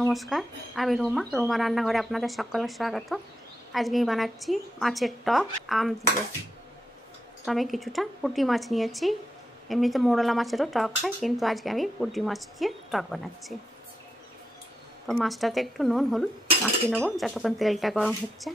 নমস্কার, আমি রোমা রান্নাঘরে আপনাদের সকলের স্বাগত। আজকে আমি বানাচ্ছি মাছের টক আম দিয়ে। তো আমি কিছুটা পুঁটি মাছ নিয়েছি। এমনিতে মোরলা মাছেরও টক হয়, কিন্তু আজকে আমি পুঁটি মাছ দিয়ে টক বানাচ্ছি। তো মাছটাতে একটু নুন হলুদ মাখিয়ে নেবো যতক্ষণ তেলটা গরম হচ্ছে।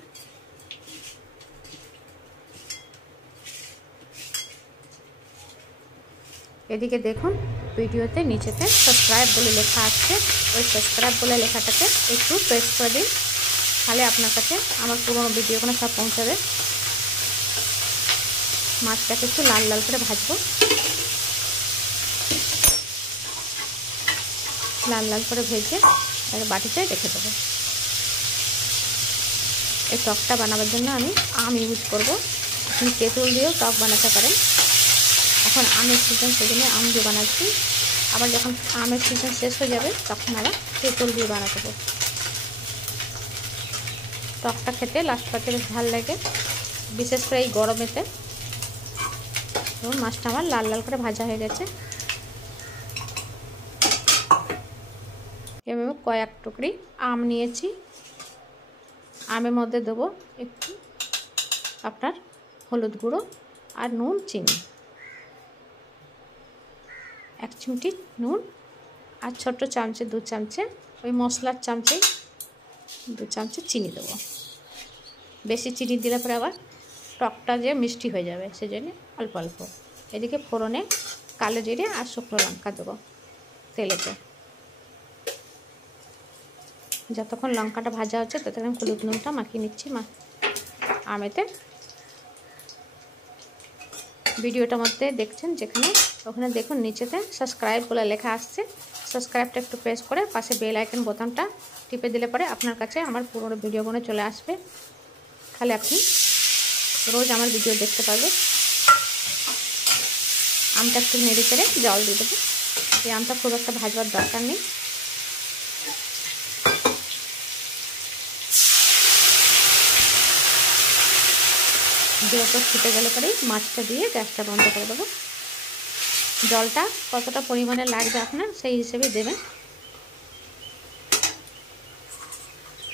এদিকে দেখুন, ভিডিওতে নিচেতে সাবস্ক্রাইব বলে লেখা আছে, ওই সাবস্ক্রাইব বলে লেখাটাকে একটু প্রেস করে দিন, তাহলে আপনার কাছে আমার পুরোনো ভিডিওগুলো সব পৌঁছাবে। মাছটাকে একটু লাল লাল করে ভাজবো, লাল লাল করে ভেজে বাটিতে রেখে দেবো। এই টকটা বানাবার জন্য আমি আম ইউজ করব। আপনি তেঁতুল দিয়েও টক বানাতে পারেন। এখন আমের সিজন, সেজন্য আম দিয়ে বানাচ্ছি। আবার যখন আমের সিজন শেষ হয়ে যাবে তখন আবার তেঁতুল দিয়ে বানাবো। টকটা খেতে লাস্ট পাতে বেশ ভালো লাগে, বিশেষ করে এই গরমেতে। এবং মাছটা আমার লাল লাল করে ভাজা হয়ে গেছে। এভাবে কয়েক টুকরি আম নিয়েছি। আমের মধ্যে দেবো একটু আপনার হলুদ গুঁড়ো আর নুন চিনি, 1 চিমটি নুন, আর ছোট্ট চামচে 2 চামচে ওই মশলার চামচে 2 চামচে চিনি দেবো। বেশি চিনি দিলে পরে আবার টকটা যে মিষ্টি হয়ে যাবে, সেজন্য অল্প অল্প। এদিকে ফোড়নে কালো জিরে আর শুকনো লঙ্কা দেবো তেলেতে। যতক্ষণ লঙ্কাটা ভাজা হচ্ছে ততক্ষণ হলুদ নুনটা মাখিয়ে নিচ্ছি আমেতে। ভিডিওটার মধ্যে দেখছেন যেখানে, ওখানে দেখুন নিচেতে সাবস্ক্রাইব বলে লেখা আসছে। সাবস্ক্রাইবটা একটু প্রেস করে পাশে বেল আইকন বোতামটা টিপে দিলে পরে আপনার কাছে আমার পুরো ভিডিওগুলো চলে আসবে। তাহলে আপনি রোজ আমার ভিডিও দেখতে পারবেন। আমটা একটু নেড়ে চেড়ে জল দিয়ে দেবো। এই আমটা খুব একটা ভাজবার দরকার নেই। যেহেতু ফুটে গেলে পরেই মাছটা দিয়ে গ্যাসটা বন্ধ করে দেবো। জলটা কতটা পরিমাণে লাগবে আপনার সেই হিসেবে দেবেন।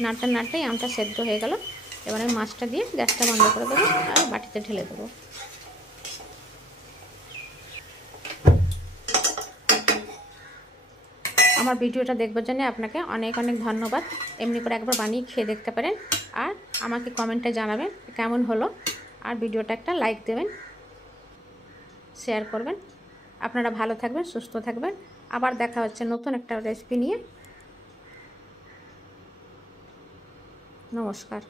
নাড়তে নাড়তেই আমটা সেদ্ধ হয়ে গেল। এবার আমি মাছটা দিয়ে গ্যাসটা বন্ধ করে দেবো আর বাটিতে ঢেলে দেবো। আমার ভিডিওটা দেখবার জন্য আপনাকে অনেক অনেক ধন্যবাদ। এমনি করে একবার বানিয়ে খেয়ে দেখতে পারেন, আর আমাকে কমেন্টে জানাবেন কেমন হলো। আর ভিডিওটা একটা লাইক দেবেন, শেয়ার করবেন। আপনারা ভালো থাকবেন, সুস্থ থাকবেন। আবার দেখা হচ্ছে নতুন একটা রেসিপি নিয়ে। নমস্কার।